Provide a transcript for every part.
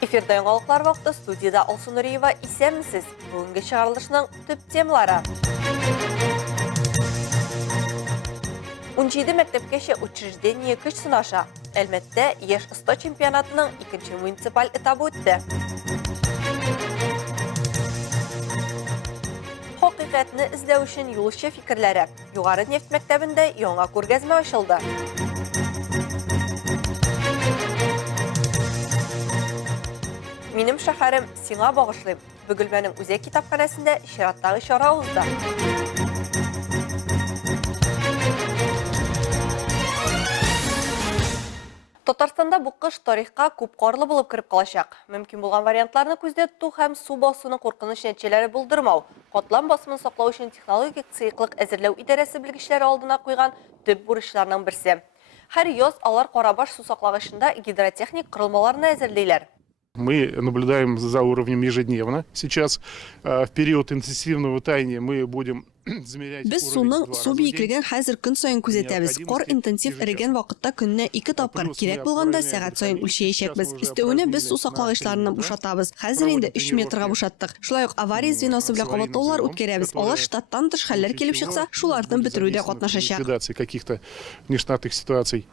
Эфирда яңалыклар вакыты студияда Алсу Нуриева исәнмесез. Бүгенге чыгарылышның төп темалары. 17 мәктәпкәчә учреждение көч сынаша. Әлмәттә яшь оста чемпионатының 2-нче муниципаль этабы үтте. Хакыйкатьне эзләү өчен юлчы фикерләре. Югары нефть мәктәбендә яңа күргәзмә ачылды. Минем шәһәрем сиңа багышлыйм. Бөгелмәнең үзәк китапханәсендә чираттагы чара узды. Татарстанда бу кыш тарихка күп карлы булып кирип калачак. Мөмкин булган вариантларны күздә тоту һәм су басуының куркыныч нәтиҗәләре булдырмау, катлам басымын саклау өчен технологик цикл әзерләү идарәсе белгечләре алдына куйган төп бурычларның берсе. Һәр яз алар Карабаш су саклагычында гидротехник корылмаларны әзерлиләр. Мы наблюдаем за уровнем ежедневно. Сейчас в период интенсивного таяния мы будем замерять Без суның су биеклеген хәзер көн саен күзәтәбез. Кар интенсив эрегән вакытта көнне 2 тапкыр, кирәк булганда сәгать саен үлчәячәкбез. Өстәвенә без су саклагычларны бушатабыз. Хәзер инде 3 метрга бушаттык. Шулай ук авария звеносы белән кабатлаулар үткәрәбез. Алар штаттан тыш хәлләр килеп чыкса, шуларны бетерүдә катнашачак. Каких-то нештатных ситуаций.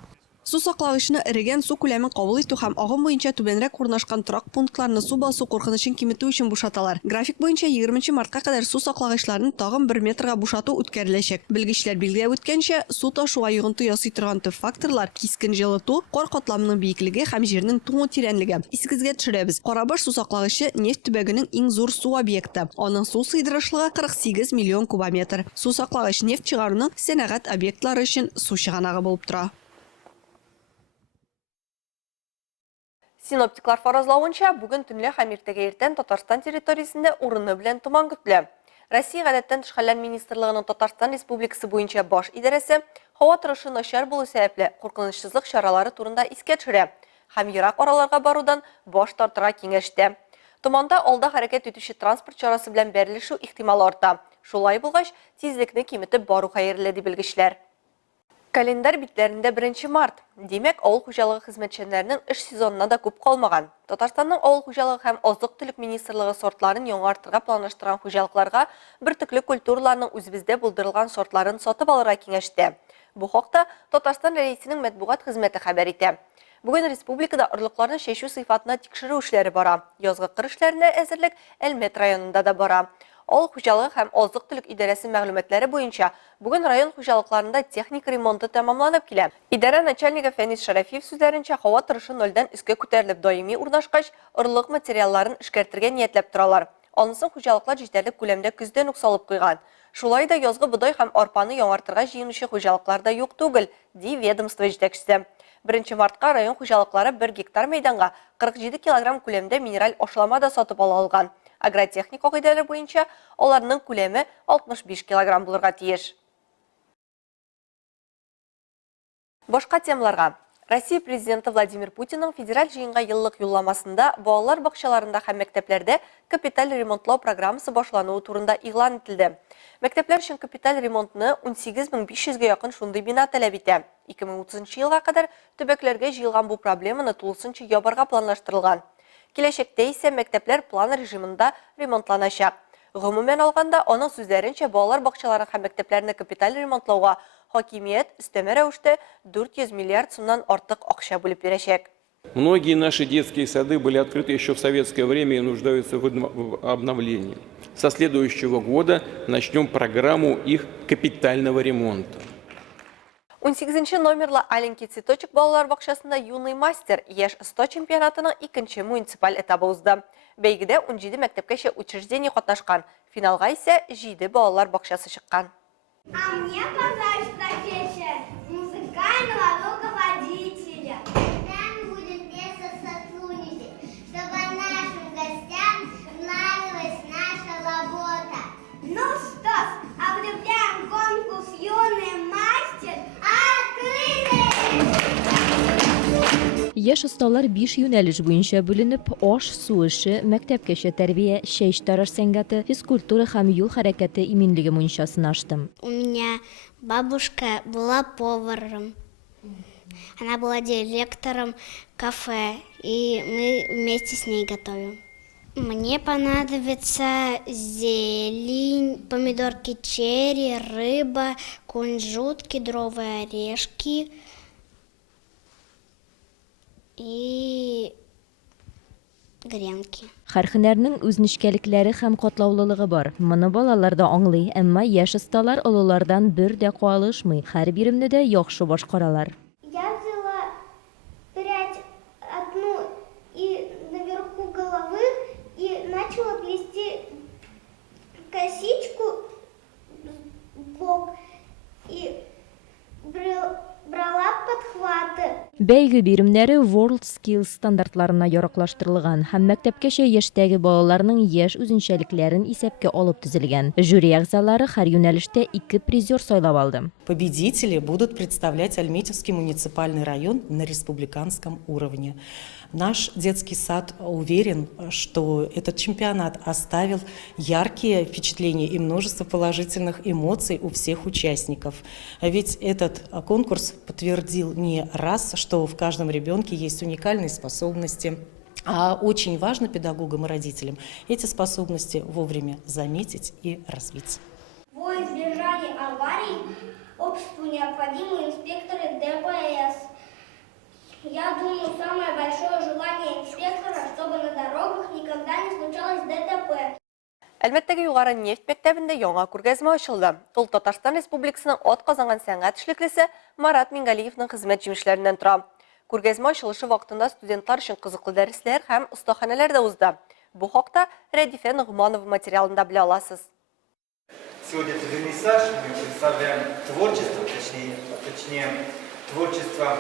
Су саклагычны эрегән су күләмен кабул итү һәм агым буенча түбәнрәк урнашкан торак пунктларны су басу куркынычын киметү өчен бушаталар. График буенча 20 мартка кадәр су саклагычларын тагын 1 метрга бушату үткәреләчәк. Белгечләр билгеләп үткәнчә, су ташуга йогынты ясый торган төп факторлар кискен җылыту, кар катламының биеклеге һәм җирнең туңу тирәнлеге. Исегезгә төшерәбез. Карабаш су саклагычы нефть төбәгенең иң зур су объекты. Аның су сыйдырышлыгы 48 миллион кубометр. Су саклагыч нефть чыгаруның сәнәгать объектлары өчен су чыганагы булып тора. Синоптиклар фаразлавынча, бүген төнлә һәм иртәгә иртән Татарстан территориясендә урыны белән туман көтелә. Россия гадәттән тыш хәлләр министрлыгының Татарстан Республикасы буенча баш идарәсе һава торышы начар булу сәбәпле куркынычсызлык чаралары турында искә төшерә һәм ерак араларга барудан баш тартырга киңәштә. Туманда алда хәрәкәт итүче транспорт чарасы белән бәрелешү ихтималы арта. Шулай булгач, тизлекне киметеп бару хәерле ди белгечләр. Календар битләрендә 1 март. Димәк, авыл хуҗалыгы хезмәтчәннәренең эш сезонына да күп калмаган. Татарстанның авыл хуҗалыгы һәм азык-төлек министрлыгы сортларын яңартырга планлаштырган хуҗалыкларга бертөкле культураларның үзебездә булдырылган сортларын сатып алырга киңәштә. Бу хакта Татарстан рәисенең матбугат хезмәте хәбәр итә. Бүген республикада орлыкларны чәчү сыйфатына тикшерү эшләре бара. Язгы кыр эшләренә әзерлек Әлмәт районында да бара. Авыл хуҗалыгы һәм азык-төлек идарәсе мәгълүматлары буенча, бүген район хуҗалыкларында техник ремонты тәмамланып килә. Идарә начальнигы Фәнис Шарафиев сүзләренчә, һава торышы 0-дан өскә күтәрелеп даими урнашкач, орлык материалларын эшкәртергә ниятләп торалар. Анысын хуҗалыклар җитәрлек күләмдә көздән үк салып куйган. Шулай да язгы бодай һәм арпаны яңартырга җыенучы хуҗалыклар да юк түгел, ди ведомство җитәкчесе. 1 мартка район хуҗалыклары 1 гектар мәйданга 47 килограмм күләмдә минераль ашлама да сатып ала алган. Агротехник кагыйдәләре буенча аларның күләме 65 килограмм булырга тиеш. Башка темаларга. Россия президенты Владимир Путинның федераль җыенга еллык юлламасында балалар бакчаларында һәм мәктәпләрдә капиталь ремонтлау программасы башлануы турында игълан ителде. Мәктәпләр өчен капиталь ремонтны 18500-гә якын шундый бина таләп итә. 2030 елга кадәр төбәкләргә җыелган бу проблеманы тулысынча ябарга планлаштырылган. Киләчәктә исә мәктәпләр план режимында ремонтланачак. Гомумән алганда, аның сүзләренчә, балалар бакчаларын һәм мәктәпләрне капиталь ремонтлауга хакимият өстәмә рәвештә 400 миллиард сумнан артык акча бүлеп бирәчәк. Многие наши детские сады были открыты еще в советское время и нуждаются в обновлении. Со следующего года начнем программу их капитального ремонта. 18 номерлы Аленький цветочек балалар бакчасында юный мастер яшь оста чемпионатының 2-нче муниципаль этабы узды. Бәйгедә 17 мәктәпкәчә учреждение катнашкан. Финалга исә 7 балалар бакчасы чыккан. А мне понравилась профессия музыкального руководителя. Нам будет тесно сотрудничать, чтобы нашим гостям нравилась наша работа. Ну что ж, объявляем конкурс «Юный мастер» открытый! Яшь осталар 5 юнәлеш буенча бүленеп, аш, су эше, мәктәпкәчә тәрбия, чәй тараш сәнгате, физкультура һәм юл хәрәкәте иминлеге буенча сынаштым. У меня бабушка была поваром. Она была директором кафе. и мы вместе с ней готовим. Мне понадобится зелень, помидорки черри, рыба, кунжут, кедровые орешки и гренки. Һәр һөнәрнең үз нечкәлекләре һәм катлаулылыгы бар. Моны балалар да аңлый, әмма яшь осталар олылардан бер дә калышмый. Һәр биремне дә яхшы башкаралар. Я взяла прядь одну и наверху головы и начала плести косичку в бок и брала подхваты. Бәйге биремнәре World Skills стандартларына яраклаштырылган һәм мәктәпкәчә яшьтәге балаларның яшь үзенчәлекләрен исәпкә алып төзелгән. Жюри әгъзалары һәр юнәлештә 2 призер сайлап алды. Победители будут представлять Альметьевский муниципальный район на республиканском уровне. Наш детский сад уверен, что этот чемпионат оставил яркие впечатления и множество положительных эмоций у всех участников. Ведь этот конкурс подтвердил не раз, что в каждом ребенке есть уникальные способности. А очень важно педагогам и родителям эти способности вовремя заметить и развить. Во избежание аварий обществу необходимы инспекторы ДПС. Я думаю, самое большое желание инспектора, чтобы на дорогах никогда не случалось ДТП. Әлбәттәге югары нефть мәктәбендә яңа күргәзмә ачылды. Ул Татарстан Республикасының атказанган сәнгать эшлеклесе Марат Мингалиевның хезмәт җимешләреннән тора. Күргәзмә ачылышы вакытында студентлар өчен кызыклы дәресләр һәм остаханәләр дә узды. Бу хакта Рәдифә Нугманова материалында белә аласыз. Сегодня это вернисаж, мы представляем творчество, точнее творчество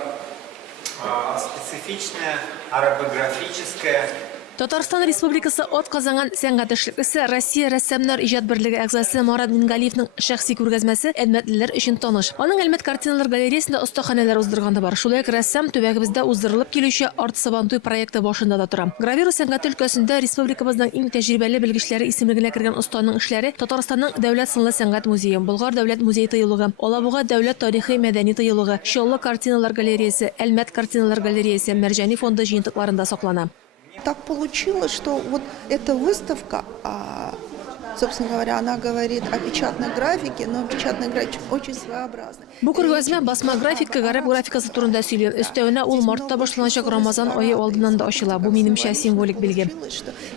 специфичное, арабографическое. Татарстан Республикасы атказанган сәнгать эшлеклесе Россия рәссамнар иҗат берлеге әгъзасы Марат Мингалиевның шәхси күргәзмәсе әлмәтлеләр өчен таныш. Аның әлмәт картиналар галереясында остаханәләр уздырганда бар. Шулай ук рәссам төбәгебездә уздырылып килүче Арт Сабантуй проекты башында да тора. Гравюра сәнгате өлкәсендә республикабызның иң тәҗрибәле белгечләре исемлегенә кергән останың эшләре Татарстанның Дәүләт сынлы сәнгать музее, Болгар дәүләт музей тыюлыгы, Алабуга дәүләт тарихи мәдәни тыюлыгы, Чаллы картиналар галереясе, Әлмәт картиналар галереясе, Мәрҗани фонды җыентыкларында саклана. Так получилось, что вот эта выставка, собственно говоря, она говорит о печатной графике, но печатная графика очень своеобразная. Бу күргәзмә басма графика, гарәп графикасы турында сөйли. Өстәвенә ул мартта башланачак Рамазан ае алдыннан да ачыла. Бу минемчә символик билге.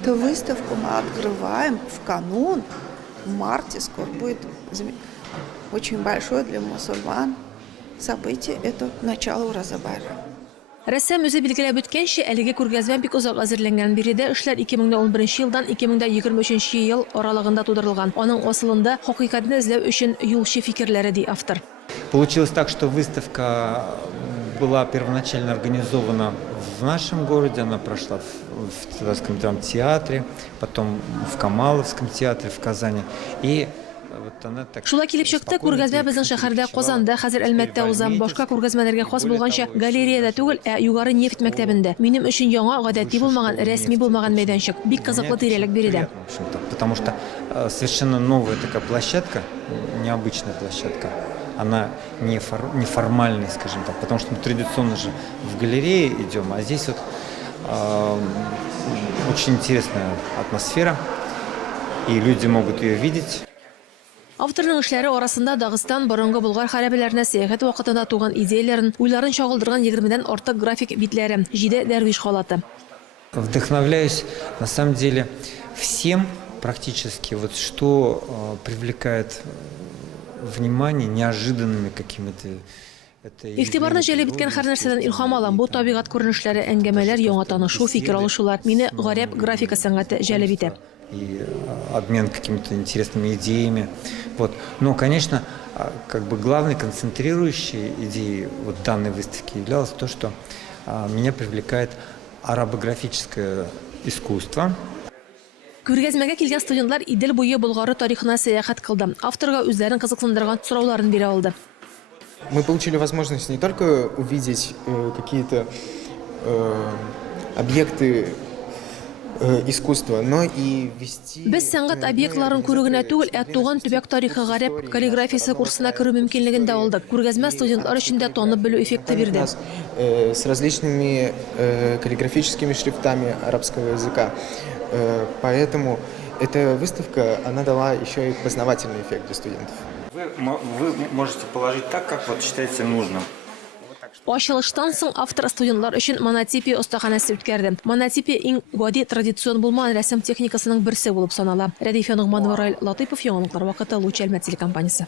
Эту выставку мы открываем в канун. В марте скоро будет очень большое для мусульман событие. Это начало Ураза-байрамы. Рәссам үзе билгеләп үткәнчә, әлеге күргәзмә бик озак әзерләнгән. Биредә эшләр 2011 елдан 2023 ел аралыгында тудырылган. Аның асылында хакыйкатьне эзләү өчен юлчы фикерләре ди автор. Получилось так, что выставка была первоначально организована в нашем городе, она прошла в Татарском драмтеатре, потом в Камаловском театре в Казани. И Шулай килеп чыкты, күргәзмә безнең шәһәрдә, Казанда, хәзер Әлмәттә уза. Башка күргәзмәләргә хас булганча галереяда түгел, югары нефть мәктәбендә. Минем өчен яңа, гадәти булмаган, рәсми булмаган мәйданчык. Бик кызыклы тирәлек биредә. Потому что совершенно новая такая площадка, необычная площадка. Она неформальная, скажем так, потому что мы традиционно же в галерее идем, а здесь вот очень интересная атмосфера, и люди могут ее видеть. Авторның эшләре арасында Дагыстан, борынгы Болгар хәрабәләренә сәяхәт вакытында туган идеяләрен, уйларын чагылдырган 20дән артык график битләре, 7 дәрвиш халаты. Вдохновляюсь, на самом деле, всем практически, вот что привлекает внимание неожиданными какими-то. Игътибарны җәлеп иткән һәр нәрсәдән илһам алам. Бу табигать күренешләре, әңгәмәләр, яңа танышу, фикер алышулар мине гарәп графика сәнгате җәлеп итә. И обмен какими-то интересными идеями. Вот. Но, конечно, как бы главной концентрирующей идеей вот данной выставки являлось то, что меня привлекает арабографическое искусство. Күргәзмәгә килгән студентлар Идел буе Болгары тарихына сәяхәт кылды. Авторга үзләрен кызыксындырган сорауларын бирә алды. Мы получили возможность не только увидеть какие-то объекты искусства, но и вести... Без сәнгать объектларын күрү генә түгел, туган төбәк тарихы, гарәп каллиграфиясе курсына керү мөмкинлеген дә алдык. Күргәзмә студентлар өчен дә танып белү эффекты бирде. с различными каллиграфическими шрифтами арабского языка. Поэтому эта выставка, она дала еще и познавательный эффект для студентов. Вы можете положить так, как вот считаете нужным. Ачылыштан соң автор студентлар өчен монотипия остаханасы үткәрде. Монотипия иң гади традицион булмаган рәсем техникасының берсе булып санала. Рәдиф Янугманова, Раил Латыйпов, яңалыклар вакыты, Луч Әлмәт телекомпаниясе.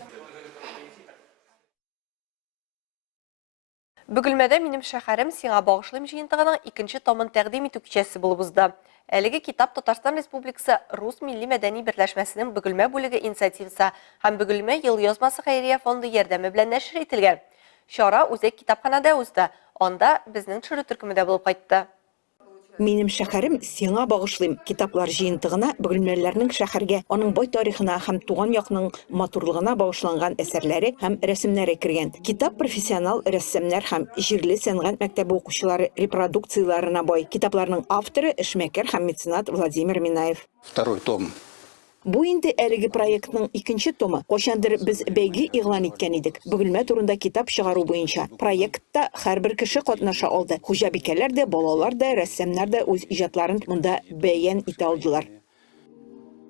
Бөгелмәдә минем шәһәрем сиңа багышлыйм җыентыгының 2нче томын тәкъдим итү кичәсе булып узды. Әлеге китап Татарстан Республикасы Рус милли мәдәни берләшмәсенең Бөгелмә бүлеге инициативасы һәм Бөгелмә ел язмасы хәйрия фонды ярдәме белән нәшер ителгән. Шара үзәк китапханада узды. Анда безнең төшерү төркемендә булып кайтты. Минем шәһәрем сиңа багышлыйм китаплар җыентыгына бөгелмәләрнең шәһәргә, аның бай тарихына һәм туган якның матурлыгына багышланган әсәрләре һәм рәсемнәре кергән. Китап профессионал рәссамнар һәм җирле сәнгать мәктәбе укучылары репродукцияләренә бай. Китапларның авторы эшмәкәр һәм меценат Владимир Минаев. Второй том. Бу инде әлеге проектның 2нче томы. Кайчандыр без бәйге игълан иткән идек. Бөгелмә турында китап чыгару буенча. Проектта һәрбер кеше катнаша алды. Хуҗабикәләр дә, балалар да, рәссамнар да үз иҗатларын монда бәян итә алдылар.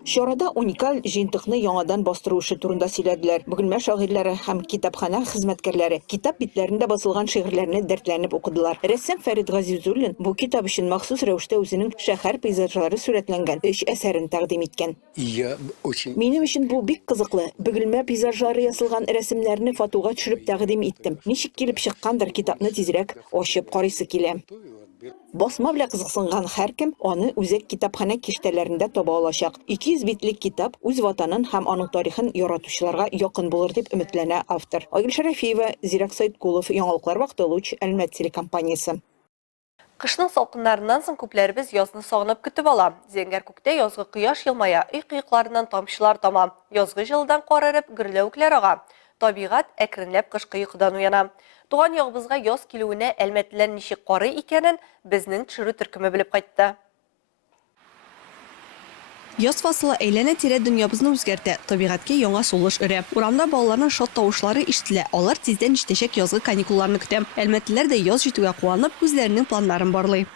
Шарада уникаль җыентыкны яңадан бастыру эше турында сөйләделәр. Бөгелмә шагыйрьләре һәм китапхана хезмәткәрләре китап битләрендә басылган шигырьләрне дәртләнеп укыдылар. Рәссам Фәрит Газизуллин бу китап өчен махсус рәвештә үзенең шәһәр пейзажлары сурәтләнгән 3 әсәрен тәкъдим иткән. Минем өчен бу бик кызыклы. Бөгелмә пейзажлары ясалган рәсемнәрне фотога төшереп тәкъдим иттем. Ничек килеп чыккандыр, китапны тизрәк ачып карыйсы килә. Басма белән кызыксынган һәркем аны үзәк китапхана киштәләрендә таба алачак. 200 битлек китап үз ватанын һәм аның тарихын яратучыларга якын булыр дип өметләнә автор. Айгөл Шәрәфиева, Зирак Сәйдкулов, яңалыклар вакыты, Луч Әлмәт телекомпаниясе. Кышның салкыннарыннан соң күпләребез язны сагынып көтеп ала. Зәңгәр күктә язгы кояш елмая, үй кыякларыннан тамчылар тама. Язгы җылдан карырып гөрләүкләр ага. Табигать әкренләп кышкы йокыдан уяна. Туган ягыбызга яз килүенә әлмәтләр ничек карый икәнен безнең төшерү төркеме белеп кайтты. Яз фасылы әйләнә-тирә дөньябызны үзгәртә, табигатькә яңа сулыш өрә. Урамда балаларның шат тавышлары ишетелә. Алар тиздән җитәчәк язгы каникулларны көтә. Әлмәтлеләр дә яз җитүгә куанып, үзләренең планнарын барлый.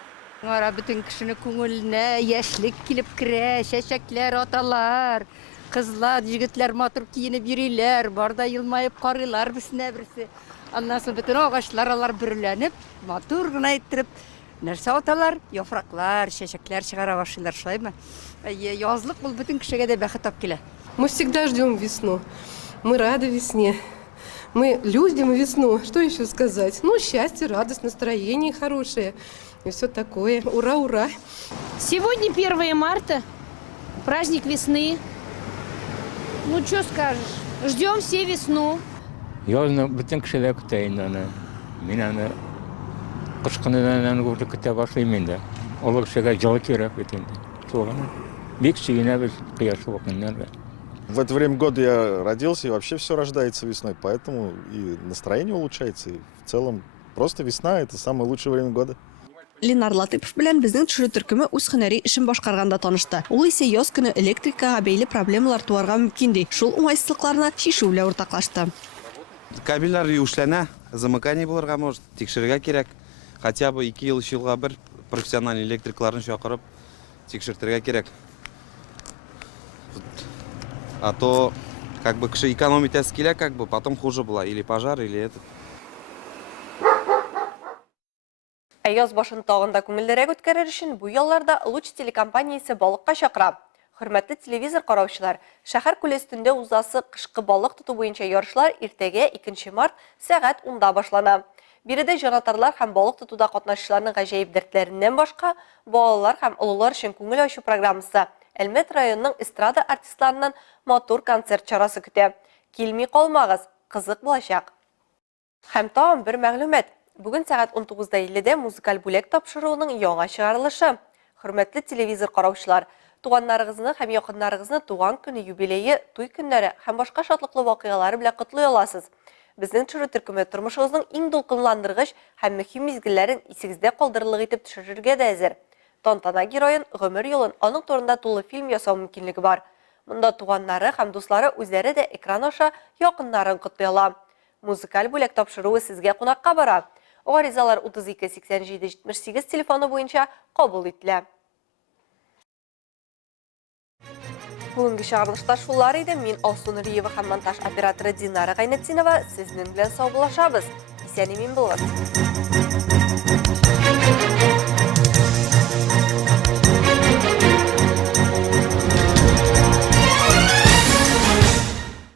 Ара бөтен кешенең күңеленә яшьлек килеп керә, чәчәкләр аталар. Кызлар, җегетләр матур киенеп йөриләр, барда елмаеп карыйлар берсенә берсе. Аннан соң бөтен агачлар алар берләнеп, матур гына иттереп, нәрсә аталар? Яфраклар, чәчәкләр чыгара башлыйлар, шулаймы? Язлык ул бөтен кешегә дә бәхет алып килә. Мы всегда ждем весну. Мы рады весне. Мы любим весну. Что еще сказать? Ну, счастье, радость, настроение хорошее. И все такое. Ура, ура! Сегодня 1 марта. Праздник весны. Ну, что скажешь? Ждем все весну. Язны бөтен кешеләр көтә инде аны. Мин аны кышкыны көтә башлыйм инде. Олы кешегә җылы кирәк бит инде. Шуганы бик сөенәбез кояшлы вакытнарда. В это время года я родился, и вообще все рождается весной, поэтому и настроение улучшается, и в целом просто весна – это самое лучшее время года. Ленар Латыпов белән безнең төшерү төркеме үз һөнәри эшен башкарганда танышты. Ул исә яз көне электрикага бәйле проблемалар туарга мөмкин ди. Шул уңайсызлыкларны чишү белән уртаклашты. Кабельләр юешләнә, замыкание булырга может, тикшерергә кирәк. Хотя бы 2 елга бер профессиональ электрикларны чакырып тикшертергә кирәк. А то как бы кеше экономить килә, как бы потом хуже була, или пожар, или это. Яз башын тагында күңеллерәк үткәрер өчен бу ялларда Луч телекомпаниясе балыкка чакыра. Хөрмәтле телевизор караучылар, шәһәр күле өстендә узасы кышкы балык тоту буенча ярышлар иртәгә 2 март сәгать 10-да башлана. Биредә җанатарлар һәм балык тотуда катнашучыларның гаҗәеп дәртләреннән башка, балалар һәм олылар өчен күңел ачу программасы Әлмәт районының эстрада артистларыннан матур концерт чарасы көтә. Килми калмагыз, кызык булачак. Һәм тагын бер мәгълүмат. Бүген сәгать 19:50-дә музыкаль бүләк тапшыруының яңа чыгарылышы. Хөрмәтле телевизор караучылар, туганнарыгызны һәм якыннарыгызны туган көне юбилее, туй көннәре һәм башка шатлыклы вакыйгалары белән котлый аласыз. Безнең төшерү төркеме тормышыгызның иң дулкынландыргыч һәм мөһим мизгелләрен исегездә калдырырлык итеп төшерергә дә әзер. Тантана героен, гомер юлын, аның турында тулы фильм ясау мөмкинлеге бар. Монда туганнары һәм дуслары үзләре дә экран аша якыннарын котлый ала. Музыкаль бүләк тапшыруы сезгә кунакка бара. Гаризалар 32-87-78 телефоны буенча кабул ителә. Бүгінгі шағырылыштар шулар еді. Мен Алсу Нұриева һәм монтаж операторы Динара Гайнетдинова. Сезнең белән сау булашабыз. Исән-имин булыгыз.